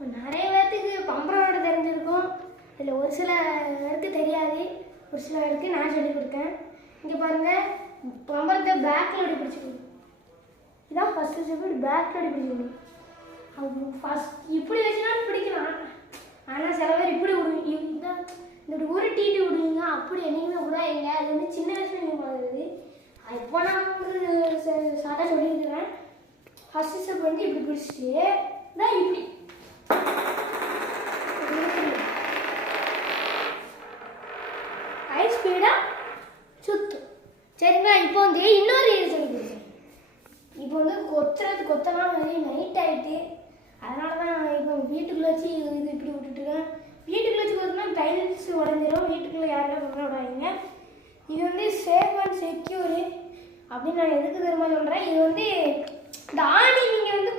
நிறைய பேர்த்துக்கு பம்பரோட தெரிஞ்சிருக்கும். இதில் ஒரு சில பேருக்கு தெரியாது, ஒரு சில பேருக்கு நான் சொல்லிக் கொடுத்தேன். இங்கே பாருங்கள், பம்பரத்தை பேக்கில் அப்படி பிடிச்சிக்கணும். இதான் ஃபஸ்ட்டு ஸ்டெப். இப்படி பேக்கில் அப்படி பிடிச்சிக்கணும். அவங்க ஃபஸ்ட் இப்படி வச்சுனாலும் பிடிக்கலாம். ஆனால் சில பேர் இப்படி விடுவீங்க, இப்படி உருட்டிட்டு விடுவீங்க. அப்படி என்னைக்குமே விடாதீங்க. அது வந்து சின்ன வயசுல நீங்கள் பார்க்குறது. இப்போ நான் ஒரு சாட்டாக சொல்லியிருக்கிறேன். ஃபஸ்ட்டு ஸ்டெப் வந்து இப்படி பிடிச்சிட்டு தான் இப்படி ஹை ஸ்பீடாக சுற்றும். சரிங்களா? இப்போ வந்து இன்னொரு இது சொல்லி கொடுத்தேன். இப்போ வந்து கொத்தலாம் வந்து நைட் ஆகிட்டு, அதனால தான் இப்போ வீட்டுக்குள்ளே வச்சு இது இப்படி விட்டுட்டுருக்கேன். வீட்டுக்குள்ளே வச்சு பார்த்தோம்னா டைல்ஸ் உடஞ்சிடும். வீட்டுக்குள்ளே யாருமே பண்ண விடாதீங்க. இது வந்து சேஃப் அண்ட் செக்யூரு அப்படின்னு நான் எதுக்கு தெரியுமா சொல்கிறேன். இது வந்து இந்த ஆணி நீங்கள் வந்து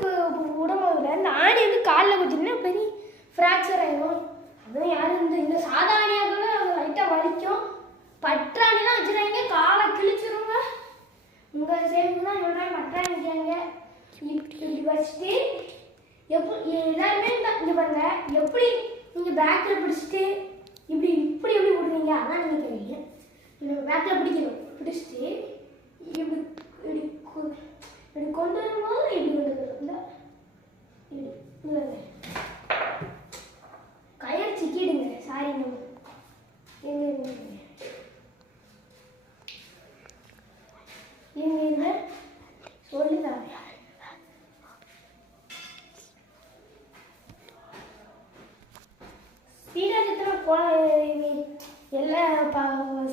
உடம்புல இந்த ஆணி வந்து காலில் குத்திங்கன்னா பெரிய ஃப்ராக்சர் ஆகிடும். அதுவும் யாரும் இந்த சாதா ஆணியாக கூட லைட்டாக வலிக்கும். பற்றாணிலாம் வச்சுருவாங்க, காலை கிழிச்சிருங்க. உங்கள் சேஃப்க்கு தான் சொல்கிறேன். பற்றாணி வைக்காங்க. இப்படி வச்சுட்டு எல்லாருமே இங்கே பாருங்க, எப்படி நீங்கள் பேக்கில் பிடிச்சிட்டு இப்படி இப்படி எப்படி விடுறீங்க அதான் நீங்கள் தெரியுங்க. பேக்கில் பிடிக்கணும். பிடிச்சிட்டு இப்படி இப்படி இப்படி கொண்டு வரும்போது இப்படி கொண்டு வரும். இந்த கயிறு சிக்கிடுங்க. சாரி, எங்க சொல்லுங்க. ஸ்பீடாக சுற்றணும். எல்லாம்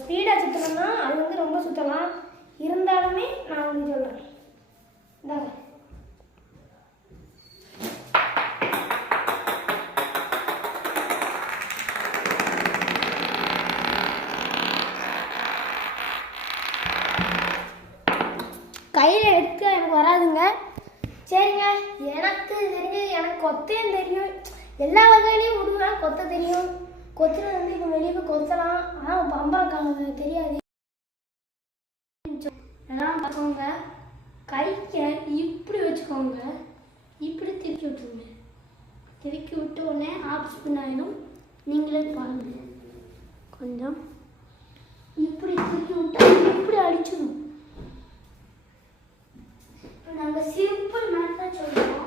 ஸ்பீடாக சுற்றணும்னா அது வந்து ரொம்ப சுற்றலாம். இருந்தாலுமே நான் வந்து சொல்கிறேன். இந்தாங்க, கையில் எடுக்க எனக்கு வராதுங்க. சரிங்க, எனக்கு தெரிஞ்சு எனக்கு கொத்தையும் தெரியும். எல்லா வகையிலையும் விடுவேன். கொத்த தெரியும். கொத்துறது வந்து இப்போ வெளியே போய் கொத்தலாம். ஆனால் பம்பரக்காங்க தெரியாது. எல்லாம் பார்க்கோங்க. கையை இப்படி வச்சுக்கோங்க. இப்படி திருப்பி விட்டுருங்க. திருப்பி விட்டு உடனே ஆஃப் ஸ்பின் ஆகிடும். நீங்களே பாருங்கள். கொஞ்சம் இப்படி திருப்பி விட்டு இப்படி அடிச்சிடும். நாங்கள் சிம்பிள் மேட் தான் சொல்லுவோம்.